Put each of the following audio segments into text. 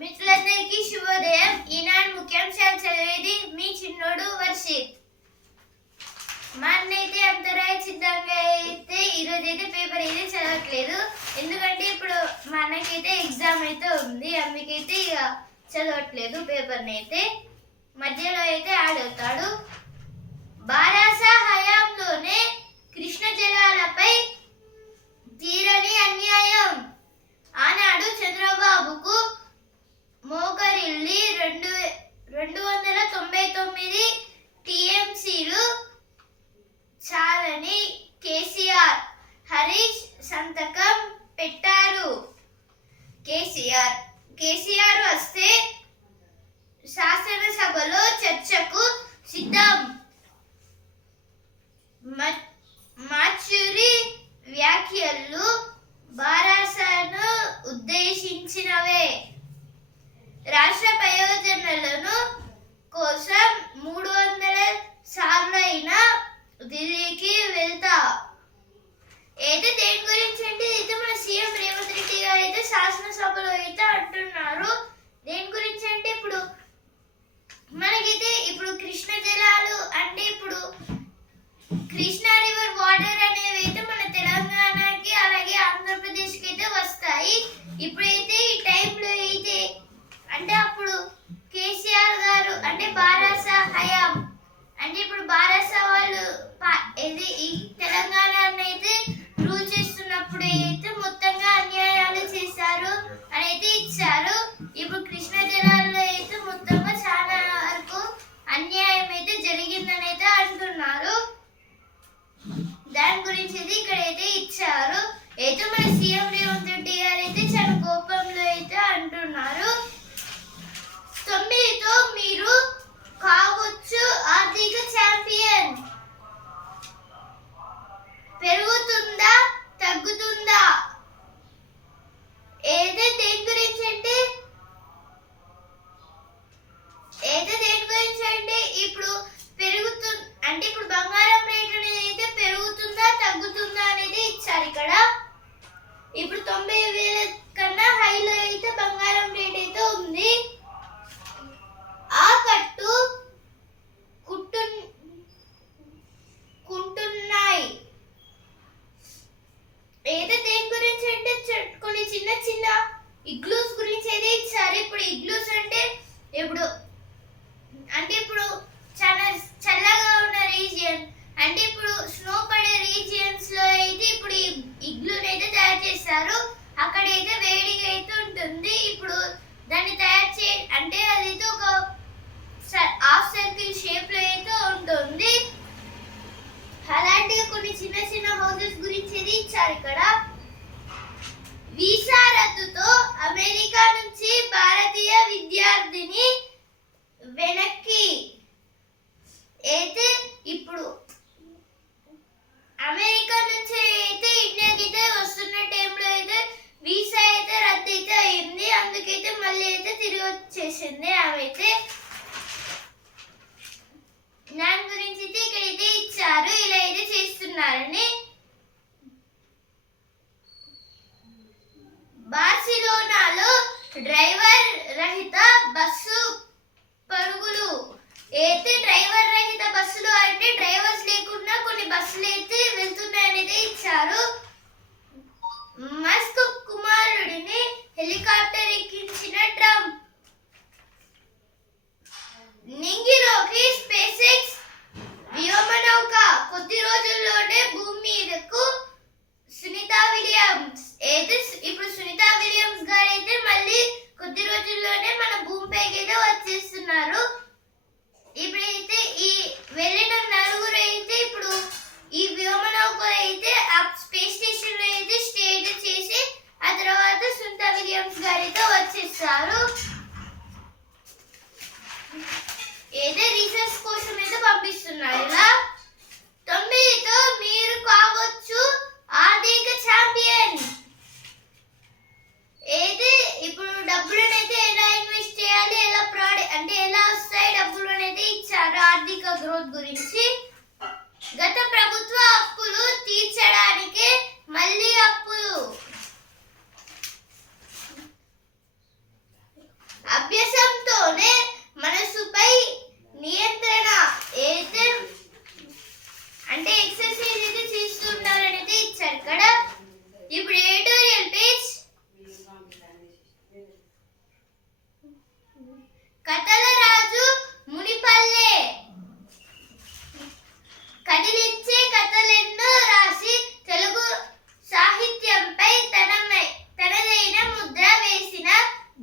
మిత్రులందరికీ శుభోదయం. ఈనాడు ముఖ్యాంశాలు చదివేది మీ చిన్నోడు వర్షిత్. మనైతే అంతరాయ సిద్ధంగా అయితే ఈరోజు అయితే పేపర్ అయితే చదవట్లేదు, ఎందుకంటే ఇప్పుడు మనకైతే ఎగ్జామ్ అయితే ఉంది, అందుకైతే ఇక చదవట్లేదు పేపర్ని. అయితే మధ్యలో అయితే ఆడవుతాడు. బారాస హయాంలోనే కృష్ణ జలాలపై తీరని అన్యాయం. ఆనాడు చంద్రబాబుకు మోకరిల్లి 299 టీఎంసీలు చాలని కేసీఆర్, హరీష్ సంతకం పెట్టారు. కేసీఆర్ వస్తే శాసనసభలో చర్చకు సిద్ధం. మాచూరి వ్యాఖ్యలు బారాసను ఉద్దేశించినవే. రాష్ట్ర ప్రయోజనాలను కోసం 300 సార్లైనా ఢిల్లీకి వెళ్తా. అయితే దేని గురించి అంటే అయితే మన సీఎం రేవంత్ రెడ్డి గారు అయితే శాసనసభలో అయితే అంటున్నారు. దేని గురించి అంటే ఇప్పుడు మనకైతే ఇప్పుడు కృష్ణ జలాలు అంటే ఇప్పుడు కృష్ణా రివర్ వాటర్ అనేవి అయితే మన తెలంగాణకి అలాగే ఆంధ్రప్రదేశ్కి అయితే వస్తాయి. ఇప్పుడైతే ఈ టైంలో అయితే అంటే అప్పుడు కేసీఆర్ గారు అంటే బారాస హయాం అంటే ఇప్పుడు బారాస వాళ్ళు ఇది ఈ తెలంగాణని అయితే రూల్ చేస్తున్నప్పుడు అయితే మొత్తంగా అన్యాయాలు చేశారు అని అయితే ఇచ్చారు. ఇప్పుడు కృష్ణ జలాల్లో అయితే మొత్తంగా చాలా వరకు అన్యాయం అయితే జరిగిందని అయితే అంటున్నారు. దాని గురించి అయితే ఇక్కడైతే ఇచ్చారు. అయితే మన సీఎం రేవంత్ రెడ్డి గారు అయితే చాలా కోపంలో అయితే అంటున్నారు. 9తో మీరు కావచ్చు ఆర్థిక ఛాంపియన్. పెరుగుతుందా తగ్గుతుందా? ఏదో దేని గురించి అంటే ఇప్పుడు పెరుగుతుంది అంటే ఇప్పుడు బంగారం రేట్ అనేది అయితే పెరుగుతుందా తగ్గుతుందా అనేది ఇచ్చారు ఇక్కడ. ఇప్పుడు 90,000 కన్నా హైలో అయితే బంగారం రేట్ అయితే ఉంది. ఆ కట్టు కుంటున్నాయి. ఏదో దేని గురించి అంటే కొన్ని చిన్న చిన్న ఇగ్లూస్ గురించి అయితే ఇచ్చారు. ఇప్పుడు ఇగ్లూస్ అంటే ఇప్పుడు చాలా చల్లగా ఉన్న రీజియన్ అంటే ఇప్పుడు స్నో పడే రీజియన్స్ లో అయితే ఇప్పుడు ఇగ్లూని అయితే తయారు చేస్తారు. అక్కడైతే వేడిగా అయితే ఉంటుంది. ఇప్పుడు దాన్ని తయారు అంటే అదైతే ఒక హాఫ్ సర్కిల్ షేప్ లో అయితే ఉంటుంది. అలాంటివి కొన్ని చిన్న చిన్న హౌసెస్ గురించి అయితే ఇచ్చారు ఇక్కడ. వీసా రద్దుతో అమెరికా నుంచి భారతీయ విద్యార్థిని వెనక్కి. అయితే ఇప్పుడు అమెరికా నుంచి అయితే ఇండియాకి అయితే వస్తున్న టైంలో అయితే వీసా అయితే రద్దు అయితే అయింది. అందుకైతే మళ్ళీ అయితే తిరిగి వచ్చేసింది ఆమె అయితే. దాని గురించి అయితే ఇక్కడైతే ఇచ్చారు, ఇలా అయితే చేస్తున్నారని. బార్సిలోనాలో డ్రైవర్ రహిత బస్సు పరుగులు. అయితే డ్రైవర్ రహిత బస్సులు అంటే డ్రైవర్స్ లేకుండా కొన్ని బస్సులు అయితే వెళ్తున్నాయని ఇచ్చారు. మస్క్ కుమారుడిని హెలికాప్టర్ ఎక్కించిన ట్రంప్. నింగిలోకి స్పేస్ ఎక్స్ వ్యోమనౌక కొద్ది రోజుల్లోనే భూమి మీదకు. సునీత విలియమ్స్ అయితే ఇప్పుడు సునీత విలియమ్స్ గారు అయితే మళ్ళీ కొద్ది రోజుల్లోనే మన భూమిపైకి అయితే వచ్చేస్తున్నారు. ఇప్పుడైతే ఈ వెళ్ళిన నలుగురు అయితే ఇప్పుడు ఈ వ్యోమనౌక అయితే ఆ స్పేస్ స్టేషన్ లో అయితే స్టే చేసి ఆ తర్వాత సునీత విలియమ్స్ గారు అయితే వచ్చేస్తారు. ఏదో రీసెర్చ్ కోసం అయితే పంపిస్తున్నారు. ఇలా 9తో మీరు కావచ్చు ఆర్థిక ఛాంపియన్. అయితే ఇప్పుడు డబ్బులనైతే ఎలా ఇన్వెస్ట్ చేయాలి, ఎలా అంటే ఎలా వస్తాయి డబ్బులు అనేది ఇచ్చారు. ఆర్థిక గ్రోత్ గురించి. గత ప్రభుత్వ అప్పులు తీర్చడానికి మళ్ళీ అప్పులు.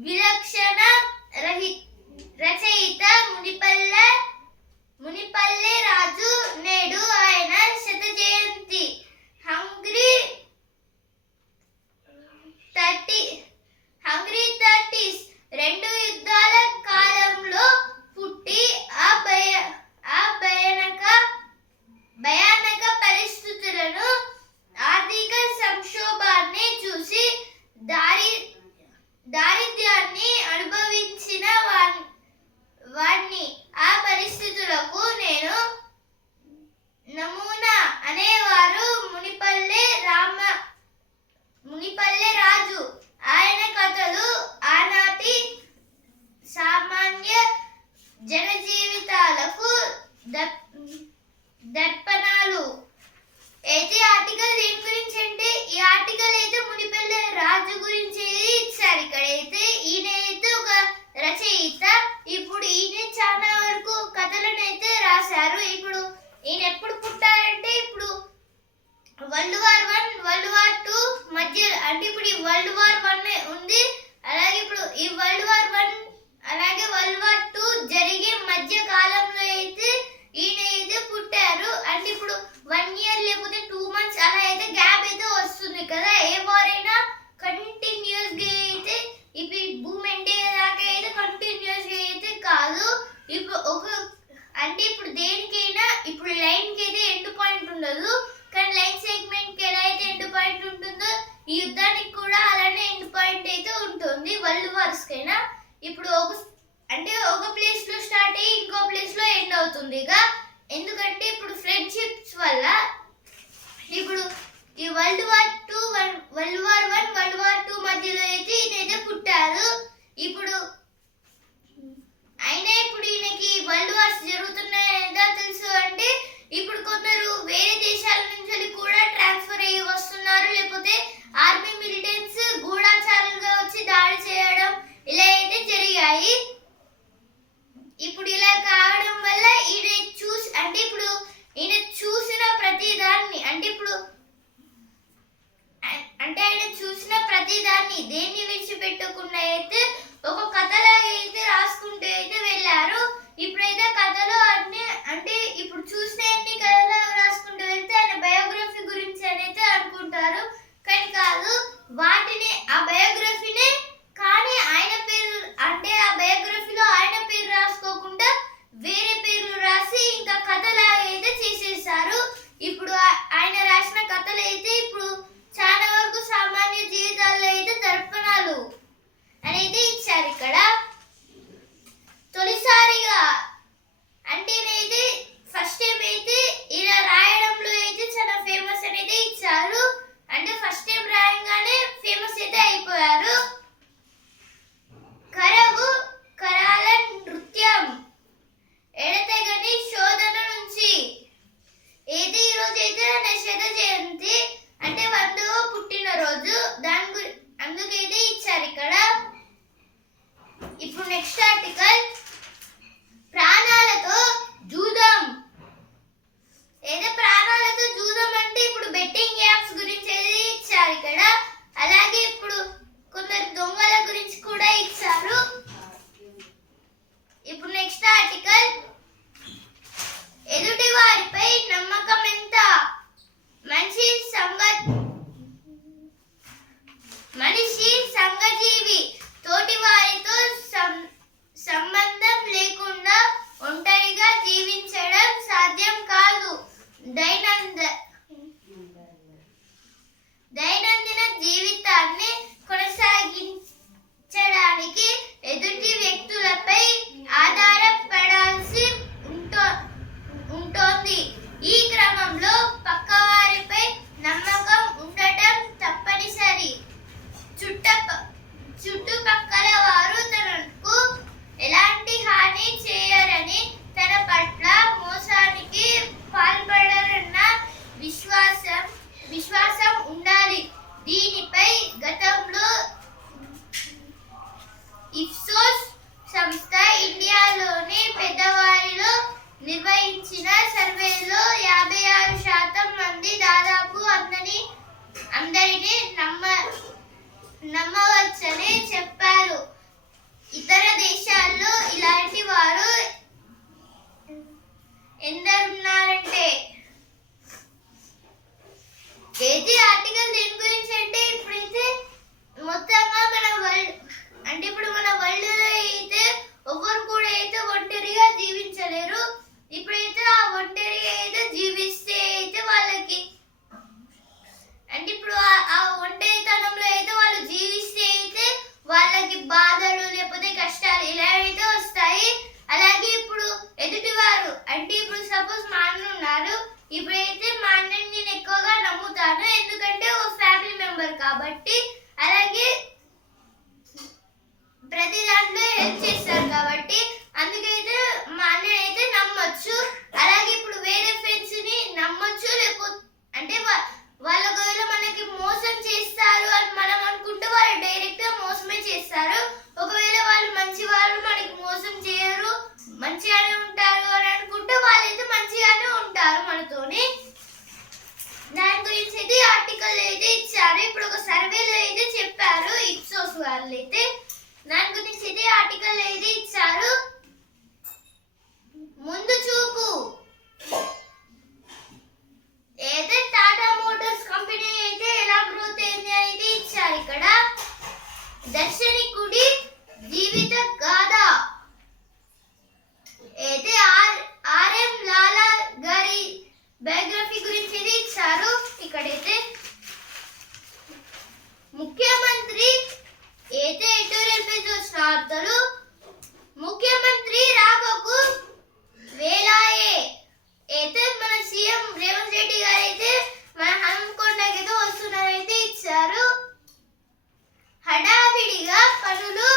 విలక్షణ రచయిత మునిపల్లె రాజు. నేడు ఆయన శత జయంతి. హంగ్రీ 30s రెండు యుద్ధాల కాలంలో పుట్టి ఆ భయానక పరిస్థితులను, ఆర్థిక సంక్షోభాన్ని చూసి దారిద్ర్యాన్ని అనుభవించిన వాణ్ణి. ఆ పరిస్థితులకు నేను నమూనా అనేవారు మునిపల్లె రాజు. ఆయన కథలు ఆనాటి సామాన్య జనజీవితాలకు దర్పణాలు. అయితే ఆర్టికల్ దేని గురించి అంటే, ఈ ఆర్టికల్ అయితే మునిపల్లె రాజు గురించి ఇచ్చారు. ఇక్కడైతే ఈయన అయితే ఒక రచయిత. ఇప్పుడు ఈయన చాలా వరకు కథలను అయితే రాశారు. ఇప్పుడు ఈయన ఎప్పుడు పుట్టారంటే, ఇప్పుడు వరల్డ్ వార్ 1 వరల్డ్ వార్ 2 మధ్య, అంటే ఇప్పుడు ఈ వరల్డ్ వార్ 1 ఉంది, అలాగే ఇప్పుడు ఈ వరల్డ్ వార్ 1 అలాగే వరల్డ్ వార్ 2 జరిగే మధ్య కాలంలో అయితే ఈయన అయితే పుట్టారు. అంటే ఇప్పుడు 1 ఇయర్ లేకపోతే 2 మంత్స్ అలా అయితే గ్యాప్ అయితే వస్తుంది కదా. ఏ వార్ అయినా కంటిన్యూస్ గా అయితే ఇప్పుడు భూమి ఎండే దాకా అయితే కంటిన్యూస్ గా అయితే కాదు. ఇప్పుడు అంటే ఇప్పుడు దేనికైనా ఇప్పుడు లైన్ కి అయితే ఎండ్ పాయింట్ ఉండదు, కానీ లైన్ సెగ్మెంట్ కి ఎలా అయితే ఎండ్ పాయింట్ ఉంటుందో ఈ యుద్ధానికి కూడా అలానే ఎండ్ పాయింట్ అయితే ఉంటుంది. వరల్డ్ వార్స్ కైనా ఇప్పుడు ఒక ప్లేస్ లో స్టార్ట్ అయ్యి ఇంకో ప్లేస్ లో ఎండ్ అవుతుంది. ఎందుకంటే ఇప్పుడు ఫ్రెండ్షిప్స్ వల్ల ఇప్పుడు ఈ world war 2 world war 1 world war 2 మధ్యలో అయితే ఈయనైతే పుట్టారు. ఇప్పుడు ఈయనకి వరల్డ్ వార్స్ జరుగుతున్నాయా తెలుసు అంటే, ఇప్పుడు కొందరు వేరే దేశాల నుంచి కూడా ట్రాన్స్ఫర్ అయ్యి వస్తున్నారు, లేకపోతే ఆర్మీ మిలిటెంట్స్ గూఢాచారులుగా వచ్చి దాడి చేయడం ఇలా అయితే జరిగాయి. ఇప్పుడు ఇలా కావడం వల్ల ఈయన చూసిన ప్రతి దాన్ని ఆయన చూసిన ప్రతి దాన్ని దేన్ని విడిచిపెట్టకుండా అయితే ఒక కథలాగా అయితే రాసుకుంటూ అయితే వెళ్ళారు. ఇప్పుడైతే కథలు అంటే ఇప్పుడు చూసిన అన్ని కథలు రాసుకుంటూ వెళ్తే ఆయన బయోగ్రఫీ గురించి అయితే అనుకుంటారు, కానీ కాదు. వాటిని ఆ బయోగ్రఫీనే కానీ ఆయన పేరు అంటే ఆ బయోగ్రఫీలో ఆయన పేరు రాసుకోకుండా వేరే పేర్లు రాసి ఇంకా కథలాగా అయితే చేసేసారు. ఇప్పుడు ఆయన రాసిన కథలు అయితే ఇప్పుడు చాలా వరకు సామాన్య జీవితాల్లో అయితే దర్పణాలు అనేది ఇచ్చారు. ఇక్కడ తొలిసారిగా అంటే ఫస్ట్ టైం అయితే ఇలా రాయడంలో అయితే చాలా ఫేమస్ అనేది ఇచ్చారు. అంటే ఫస్ట్ టైం రాయంగానే ఫేమస్ అయితే అయిపోయారు. కరాల నృత్యం ఎడతెగని శోధన నుంచి ఏది ఈ రోజు అయితే నా శత జయంతి అంటే 100వ పుట్టినరోజు, అందుకైతే ఇచ్చారు ఇక్కడ. ఇప్పుడు నెక్స్ట్ ఆర్టికల్ ప్రాణాలతో జూదం. ప్రాణాలతో జూదం అంటే ఇప్పుడు బెట్టింగ్ యాప్స్ గురించి అయితే ఇచ్చారు ఇక్కడ. అలాగే ఇప్పుడు కొందరు దొంగల గురించి కూడా ఇచ్చారు. ఇప్పుడు నెక్స్ట్ ఆర్టికల్ ఎదుటి వారిపై నమ్మకం ఎంత. మనిషి సంఘజీవి. తోటి వారితో సంబంధం లేకుండా ఒంటరిగా జీవించడం సాధ్యం కాదు. దైనందిన జీవితాన్ని కొనసాగించడానికి ఎదుటి వ్యక్తులపై ఆధారపడాల్సి ఉంటుంది. ఈ క్రమంలో పక్కవారిపై నమ్మకం ఉండటం తప్పనిసరి. చుట్టుపక్కల వారు తనకు ఎలాంటి హాని చేయరని, తన పట్ల మోసానికి పాల్పడరన్న విశ్వాసం ఉండాలి. దీనిపై గతంలో ఇప్సోస్ సంస్థ ఇండియాలోని పెద్దవారిలో నిర్వహించిన సర్వేలో 56% మంది దాదాపు అందరినీ నమ్మవచ్చని చెప్పారు. ప్రతి దాంట్లో హెల్ప్ చేస్తారు కాబట్టి అందుకైతే మా అన్నయ్య అయితే నమ్మొచ్చు. అలాగే ఇప్పుడు వేరే ఫ్రెండ్స్ ని నమ్మొచ్చు, లేకపోతే అంటే వాళ్ళు ఒకవేళ మనకి మోసం చేస్తారు అని మనం అనుకుంటే వాళ్ళు డైరెక్ట్ గా మోసమే చేస్తారు. ఒకవేళ వాళ్ళు మంచి వాళ్ళు మనకి మోసం చేయరు, మంచిగానే ఉంటారు అని అనుకుంటే వాళ్ళైతే మంచిగానే ఉంటారు మనతోని. దాని గురించి అయితే ఆర్టికల్ అయితే ఇచ్చారు. ఇప్పుడు ఒక సర్వేలో అయితే చెప్పారు ఇప్సోస్ వాళ్ళు అయితే. దాని గురించి అయితే ఆర్టికల్ అయితే ఇచ్చారు. ముందు చూపు అయితే టాటా మోటార్స్ కంపెనీ అయితే ఎలా గ్రోత్ అయింది అయితే ఇచ్చారు ఇక్కడ. దర్శనికుడి జీవిత గాథ అయితే ఆర్ఎం లాలా గారి బయోగ్రఫీ గురించి ఇది ఇచ్చారు. ఇక్కడైతే ముఖ్యమంత్రి అయితే ఎడిటోరియల్ పేజ్ వచ్చిన వార్తలు. ముఖ్యమంత్రి రాకకు వేలాయే అయితే మన సీఎం రేవంత్ రెడ్డి గారు అయితే మన హనుమకొండకి వస్తున్నారైతే ఇచ్చారు. హడావిడిగా పనులు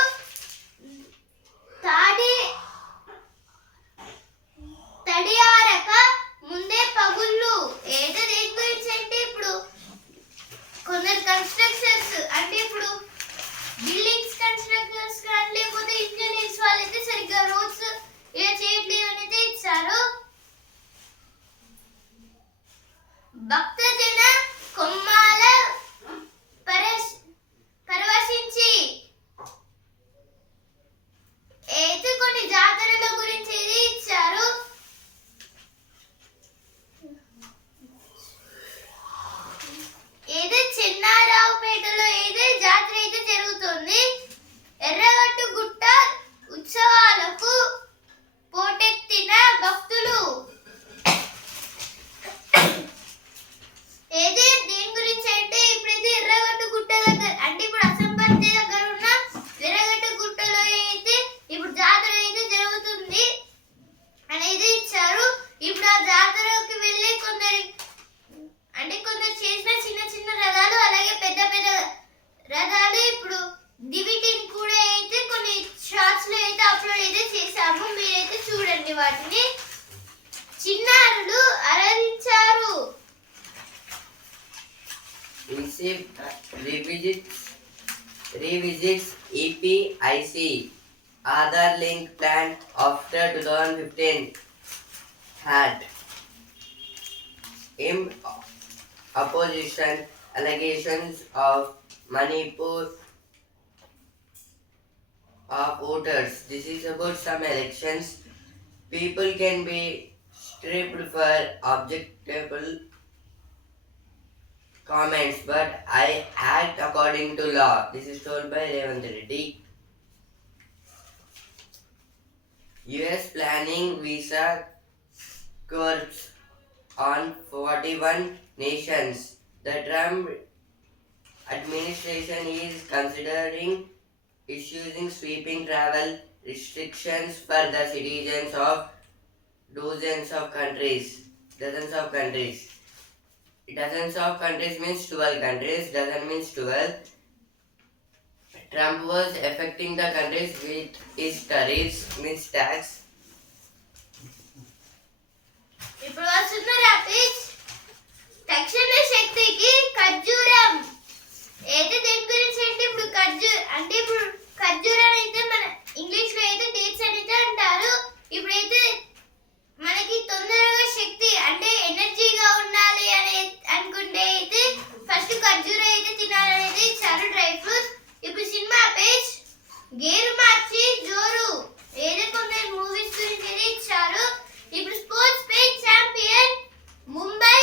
తడియారక ముందే పగుళ్ళు ఏదో దేని గురించి అంటే ఇప్పుడు కొందరు కన్స్ట్రక్షన్స్ అంటే ఇప్పుడు బిల్డింగ్స్ కన్స్ట్రక్షన్స్ కానీ లేకపోతే ఇంజనీర్స్ వాళ్ళైతే సరిగ్గా రోడ్స్ ఇలా చేయట్లేదు అనేది ఇచ్చారు. భక్తజన కొమ్మాల పరవశించి అయితే కొన్ని జాతరల గురించి ఇది ఇచ్చారు. ఏదో చెన్నారావుపేటలో ఏదో జాతర అయితే జరుగుతుంది. ఎర్రగట్టు గుట్ట ఉత్సవాలకు పోటెత్తిన భక్తులు ఏదే దేని గురించి అంటే ఇప్పుడైతే ఎర్రగట్టు గుట్ట దగ్గర అంటే ఇప్పుడు అసంపర్తి దగ్గర ఉన్న ఎర్రగట్టు గుట్టలో అయితే ఇప్పుడు జాతర అయితే జరుగుతుంది అనేది ఇచ్చారు. ఇప్పుడు ఆ జాతరకి వెళ్ళి కొందరు చేసిన చిన్న చిన్న రథాలు అలాగే పెద్ద పెద్ద రథాలు ఇప్పుడు డివిటీని కూడా అయితే కొన్ని షార్ట్స్ లో అయితే అప్లోడ్ అయితే చేశాము. మీరైతే చూడండి వాటిని. చిన్నారులు అలరించారు. revisits EPIC Aadhaar link plan after 2015 had in opposition allegations of Manipur of voters. This is about some elections. People can be stripped for objectable comments, but I act according to law. This is told by Revanth Reddy. US planning visa curbs on 41 nations. The Trump administration is considering issuing sweeping travel restrictions for the citizens of dozens of countries. Dozens of countries means 12 countries. Dozen means 12. Trump was affecting the countries with his tariffs means tax. ఇప్పుడు వస్తున్న రాపేజ్ తక్షణ శక్తికి ఖర్జూరం అయితే దేని గురించి అంటే ఇప్పుడు ఖర్జూరం అయితే మన ఇంగ్లీష్ లో అయితే డేట్స్ అనేది అంటారు. ఇప్పుడైతే మనకి తొందరగా శక్తి అంటే ఎనర్జీగా ఉండాలి అని అనుకుంటే అయితే ఫస్ట్ ఖర్జూరం అయితే తినాలనేది ఇచ్చారు. Dry fruits. ఇప్పుడు సినిమా పేజ్ గేరు మార్చి జోరు ఏదో కొందరు మూవీస్ గురించి అయితే ఇచ్చారు. ఇప్పుడు స్పోర్ట్స్ పేజ్ ఛాంపియన్ ముంబై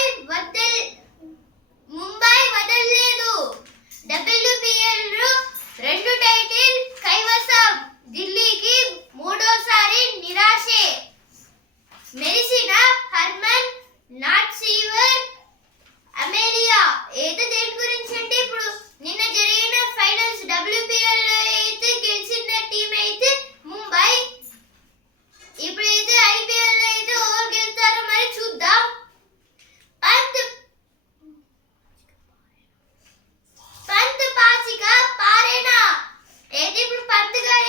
వదలలేదు. WPL 2 టైటిల్ కైవసం. ఢిల్లీకి మూడోసారి నిరాశే. మెరిసిన హర్మన్ నాట్ సీవర్ అమేరియా అయితే దేని గురించి అంటే ఇప్పుడు నిన్న జరిగిన ఫైనల్స్ WPL లో అయితే గెలిచిన టీం అయితే ముంబై. ఇప్పుడైతే IPL లో అయితే ఎవరు గెలుస్తారో మరి చూద్దాం. పంత్ పాచిక పారేనా అయితే ఇప్పుడు పంత్ గారు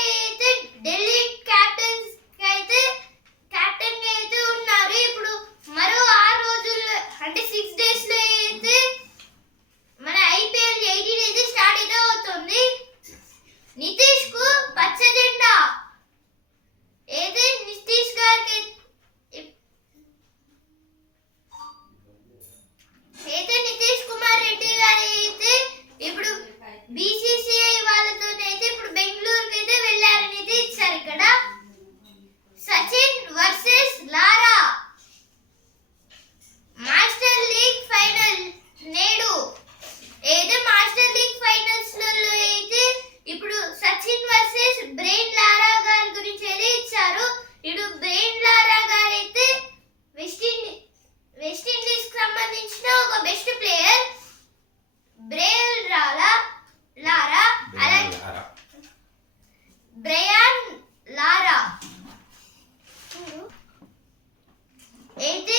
బ్రయాన్ లారా. అయితే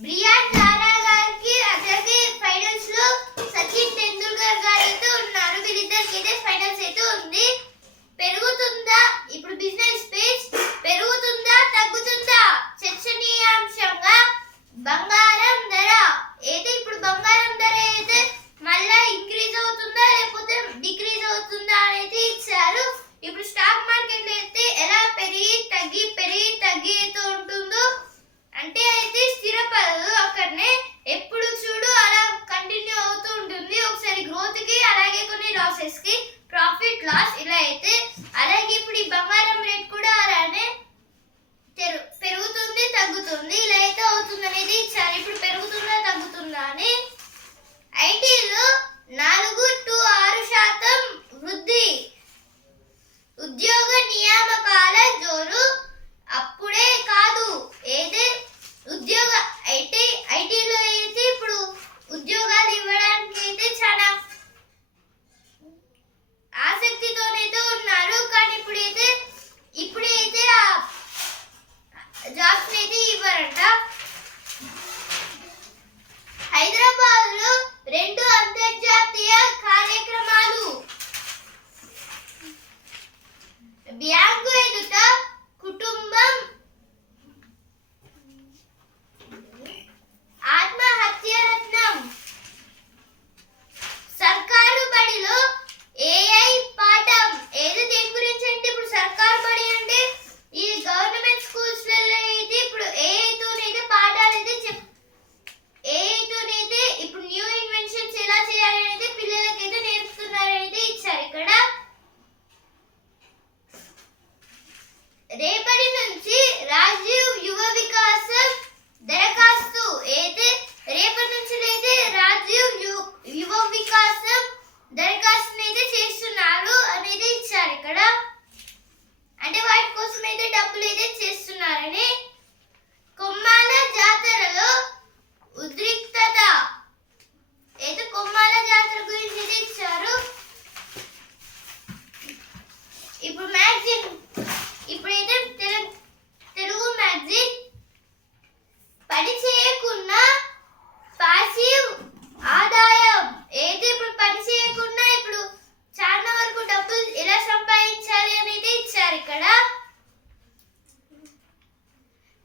బ్రియాన్ లారా గారికి అతనికి ఫైనల్స్ లో సచిన్ టెండూల్కర్ గారు అయితే ఉన్నారు. వీళ్ళిద్దరికి అయితే ఫైనల్స్ అయితే ఉంది. పెరుగుతుందా ఇప్పుడు బిజినెస్ స్పేస్ పెరుగుతుందా తగ్గుతుందా చర్చనీయాంశంగా బంగారం ధర. అయితే ఇప్పుడు బంగారం ధర అయితే మళ్ళా ఇంక్రీజ్ అవుతుందా లేకపోతే డిక్రీజ్ అవుతుందా అనేది ఇచ్చారు. ఇప్పుడు స్టాక్ మార్కెట్ లో అయితే ఎలా పెరిగి తగ్గితూ ఉంటుందో అంటే అయితే స్థిరపడదు, అక్కడనే ఎప్పుడు చూడు అలా కంటిన్యూ అవుతూ ఉంటుంది. ఒకసారి గ్రోత్ కి అలాగే కొన్ని లాసెస్ కి ప్రాఫిట్ లాస్ ఇలా అయితే. అలాగే ఇప్పుడు ఈ బంగారం రేట్ కూడా అలానే పెరుగుతుంది తగ్గుతుంది ఇలా అయితే అవుతుంది అనేది ఇచ్చారు. ఇప్పుడు పెరుగుతుందా తగ్గుతుందా అని. ఐటీలో 4-6% వృద్ధి. ఉద్యోగ నియామకాల జోరు అప్పుడే కాదు. ఏదే ఉద్యోగ ఐటీలో అయితే ఇప్పుడు ఉద్యోగాలు ఇవ్వడానికి అయితే చాలా ఆసక్తితోనైతే ఉన్నారు. కానీ ఇప్పుడైతే ఆ జాబ్స్ అయితే ఇవ్వరంట. హైదరాబాద్ లో 2 అంతర్జాతీయ కార్యక్రమాలు. బ్యాంకు ఎదుట కుటుంబం ఆత్మహత్యరత్నం. సర్కారు బడిలో ఏఐ పాఠం. ఏది దేని గురించి అంటే ఇప్పుడు సర్కారు బడి అంటే ఈ గవర్నమెంట్ స్కూల్స్ లలో అయితే ఇప్పుడు ఏఐ తోనైతే పాఠాలు అయితే ఇప్పుడు న్యూ ఇన్వెన్షన్స్ ఎలా చేయాలి అనేది పిల్లలకైతే నేర్పుతున్నారనేది ఇచ్చారు. ఇక్కడ రేపటి నుంచి రాజీవ్ యువ వికాసం దరఖాస్తు. అయితే రేపటి నుంచి అయితే రాజీవ్ యువ వికాసం దరఖాస్తుని అయితే చేస్తున్నారు అనేది ఇచ్చారు. ఇక్కడ అంటే వాటి కోసం అయితే డబ్బులు అయితే చేస్తున్నారని. కొమ్మాల జాతరలో ఉద్రిక్తత. అయితే కొమ్మాల జాతర గురించి అయితే ఇచ్చారు. ఇప్పుడు మ్యాగజైన్ ఇప్పుడైతే తెలుగు మ్యాగజైన్ పని చేయకుండా పాసివ్ ఆదాయం. అయితే ఇప్పుడు పని చేయకుండా ఇప్పుడు చాలా వరకు డబ్బులు ఎలా సంపాదించాలి అనేది ఇచ్చారు. ఇక్కడ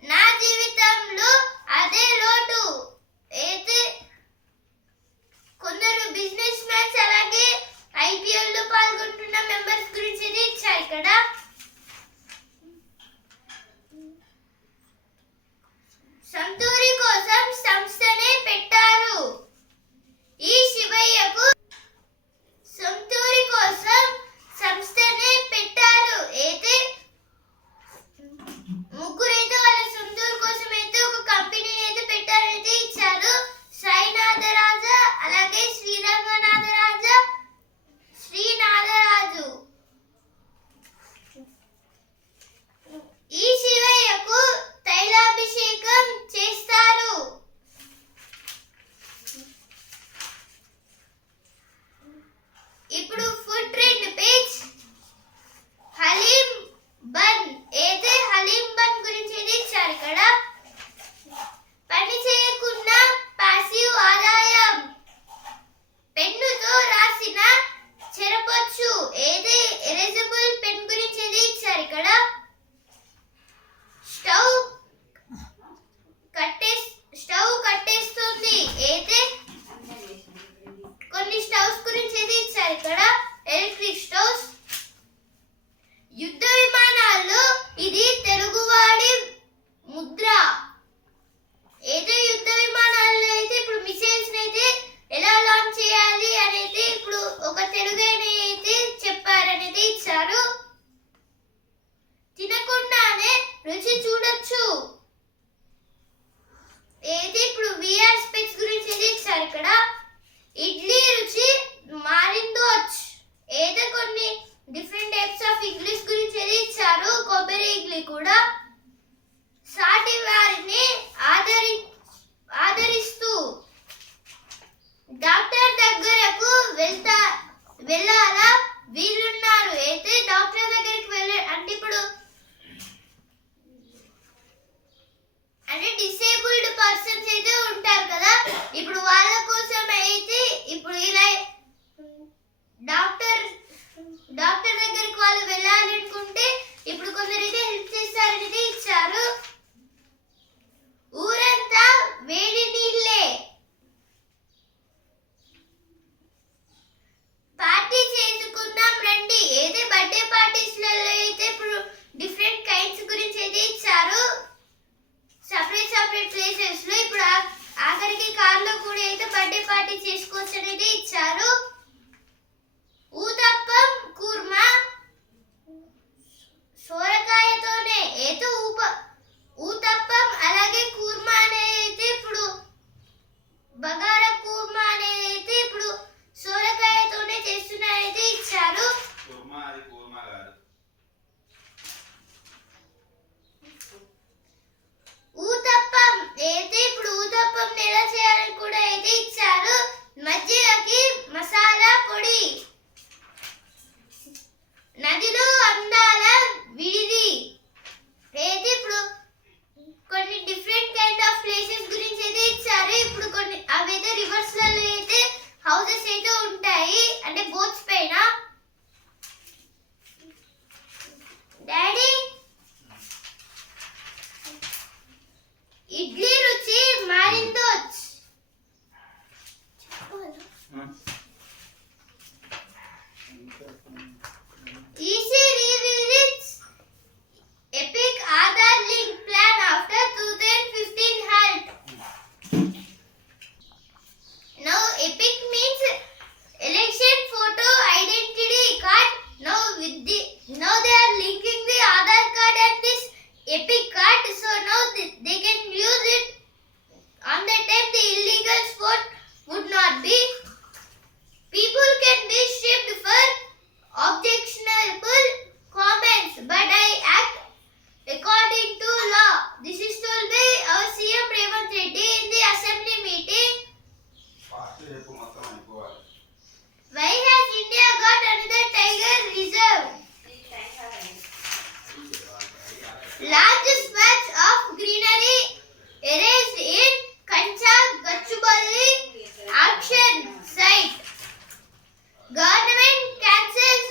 నా జీవితంలో అదే లోటు. అయితే కొందరు బిజినెస్ మ్యాన్స్ అలాగే ఐపీఎల్ లో పాల్గొంటున్న మెంబర్స్ గురించి ఇచ్చారు. ఇక్కడ సంతూరి కోసం సంస్థనే పెట్టారు. ఈ శివయ్యకు సంతూరి కోసం సంస్థనే పెట్టారు. అయితే ముగ్గురైతే వాళ్ళ సంతూరి కోసం అయితే ఒక కంపెనీ అయితే పెట్టారైతే ఇచ్చారు. సాయినాథరాజ అలాగే శ్రీనాథరాజు. ఈ శివయ్యకు తైలాభిషేకం చేస్తారు. ఇప్పుడు food trend page haleem bun. అయితే హలీం బన్ గురించి ఇది ఇచ్చారు. ఇక్కడ పని చేయకుండా పాసివ్ ఆదాయం. పెన్నుతో రాసిన చెరపొచ్చు. ఏది ఎరేజబుల్ పెన్ గురించి ఇది ఇచ్చారు. ఇక్కడ స్టవ్ కట్టేస్తుంది. అయితే కొన్ని స్టవ్స్ గురించి ఇది ఇచ్చారు. ఇక్కడ ఎలక్ట్రిక్ స్టవ్స్. యుద్ధ విమానాల్లో ఇది తెలుగువాడి ముద్ర. ఏదో యుద్ధ విమానాల్లో అయితే ఇప్పుడు మిసైల్స్ అయితే ఎలా లాంచ్ చేయాలి అనేది ఇప్పుడు ఒక తెలుగైన అయితే చెప్పారనేది ఇచ్చారు. తినకుండానే రుచి చూడొచ్చు. ఏది ఇప్పుడు విఆర్ స్పెక్స్ గురించి ఇది ఇచ్చారు. ఇక్కడ ఇడ్లీ రుచి మారిందోచ్. ఏదో కొన్ని డిఫరెంట్ టైప్స్ ఆఫ్ ఇంగ్లీష్ గురించి ఇది ఇచ్చారు. కొబ్బరి ఇడ్లీ కూడా. సాటి వారిని ఆదరిస్తూ డాక్టర్ దగ్గరకు వెళ్ళాలా వీళ్ళున్నారు అయితే డాక్టర్ దగ్గరికి వెళ్ళే అంటే ఇప్పుడు అంటే డిసేబుల్డ్ పర్సన్స్ అయితే ఉంటారు కదా, ఇప్పుడు వాళ్ళ కోసం అయితే ఇప్పుడు ఇలా డాక్టర్ దగ్గరికి వాళ్ళు వెళ్ళాలి అనుకుంటే ఇప్పుడు కొందరైతే హెల్ప్ చేస్తారనేది ఇచ్చారు. ఊరంతా వేడి నీళ్ళే, పార్టీ చేసుకుందాం రండి. అయితే బర్త్డే పార్టీస్లలో అయితే ఇప్పుడు డిఫరెంట్ కైండ్స్ గురించి అయితే ఇచ్చారు సపరేట్ ప్లేసెస్ లో. ఇప్పుడు ఆఖరికి కార్లో కూడా అయితే బర్త్డే పార్టీ చేసుకోవచ్చు అనేది ఇచ్చారు. ఊతప్పం కూర్మా సోరకాయతోనే అయితే ఊతప్పం అలాగే కూర్మా అనేది అయితే ఇప్పుడు బగారా కూర్మా అనేది అయితే ఇప్పుడు సోరకాయతోనే చేస్తున్నారైతే ఇచ్చారు. ఊతప్పం అయితే ఇప్పుడు ఊతప్పం ఎలా చేయాలని కూడా అయితే ఇచ్చారు. మజ్జిగకి మసాలా పొడి, నదిలో అందాల విడిది అయితే ఇప్పుడు కొన్ని డిఫరెంట్ కైండ్ ఆఫ్ ప్లేసెస్ గురించి అయితే ఇచ్చారు. ఇప్పుడు కొన్ని అవైతే రివర్స్ లలో అయితే హౌసెస్ అయితే ఉంటాయి అంటే బోట్స్ పైన. డాడీ ఇడ్లీ రుచి మారిందో. EC revisits Epic Aadhaar link plan after 2015 halt. Now Epic means election photo identity card. Now they are linking the Aadhaar card and this Epic card, so now they can use it. On the time the illegal vote would not be. People can be stripped for objectionable comments, but I act according to law. This is told by our CM Revanth Reddy in the assembly meeting. Why has India got another tiger reserve? Large swatch of greenery erased in Kancha Gachubali auction site. Government cancels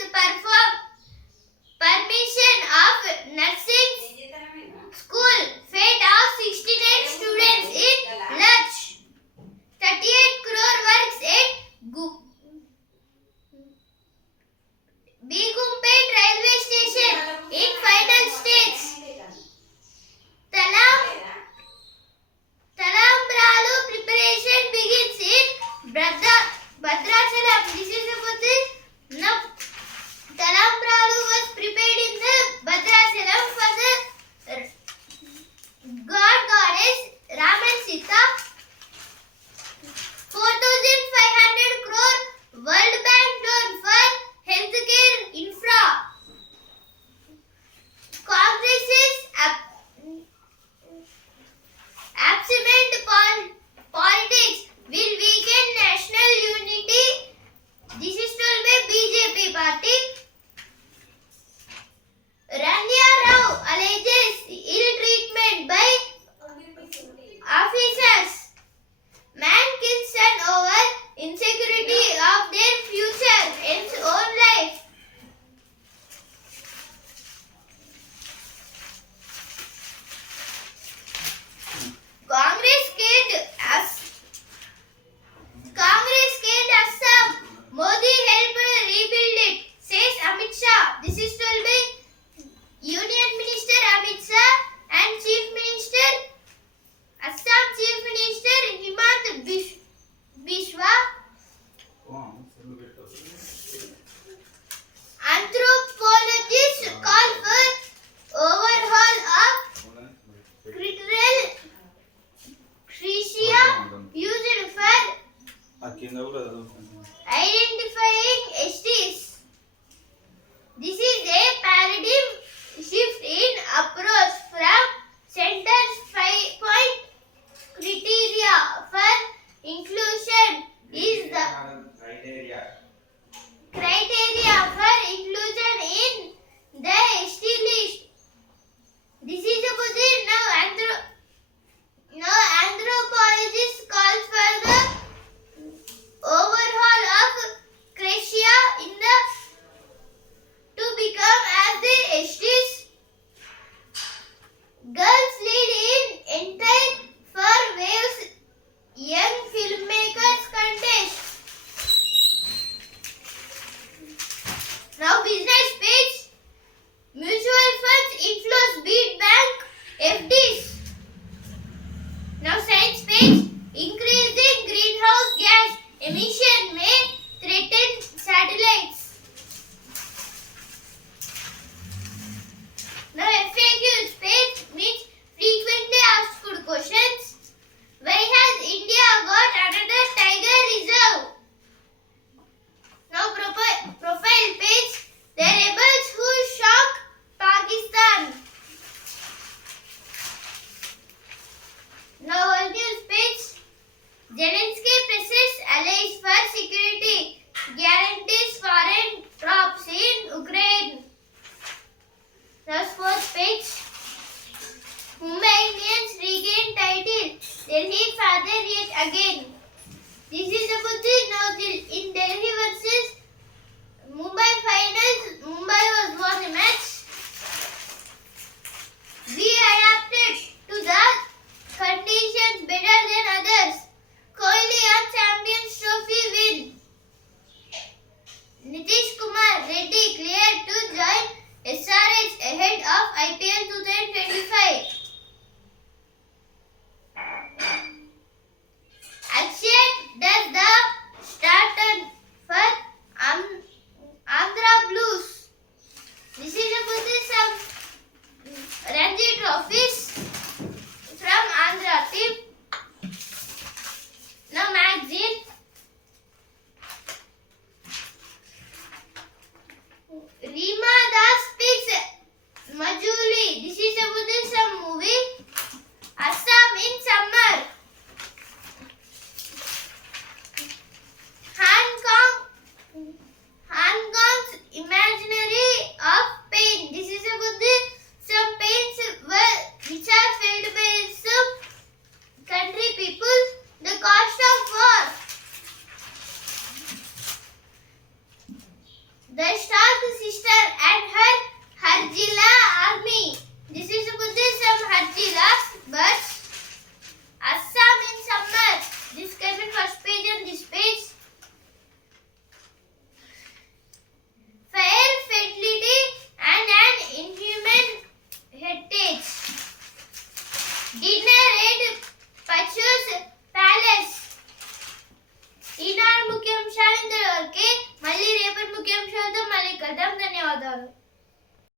permission of nursing school. Fate of 69 students in Lach. 38 crore works at Begumpet railway station in final stage. Now fourth page. Mumbai Indians regain title. Delhi father yet again. This is about the now in Delhi versus Mumbai finals. Mumbai was won the match. We adapted to the conditions better than others. Kohli on Champions Trophy win. Nitish Kumar Reddy cleared to join SRH ahead of IPL 2025. Akshay does the starter for Andhra Blues. This is about some Ranji trophies from Andhra team. Now magazine. Rima Das speaks Majuli. This is about some movie. Assam in summer. Hong Kong's imaginary of pain. This is about some pains which are felt by some country people. The cost of war. The Stark sister and her Harjila army. This is about some Harjilas, but Assam in summer. This came in first page on this page. Fire, fertility, and an inhuman heritage. Dinner at Pachu's Palace. ఈనాడు ముఖ్యాంశాలు ఇంతవరకే. మళ్ళీ రేపటి ముఖ్యాంశాలతో మళ్ళీ కలుద్దాం. ధన్యవాదాలు.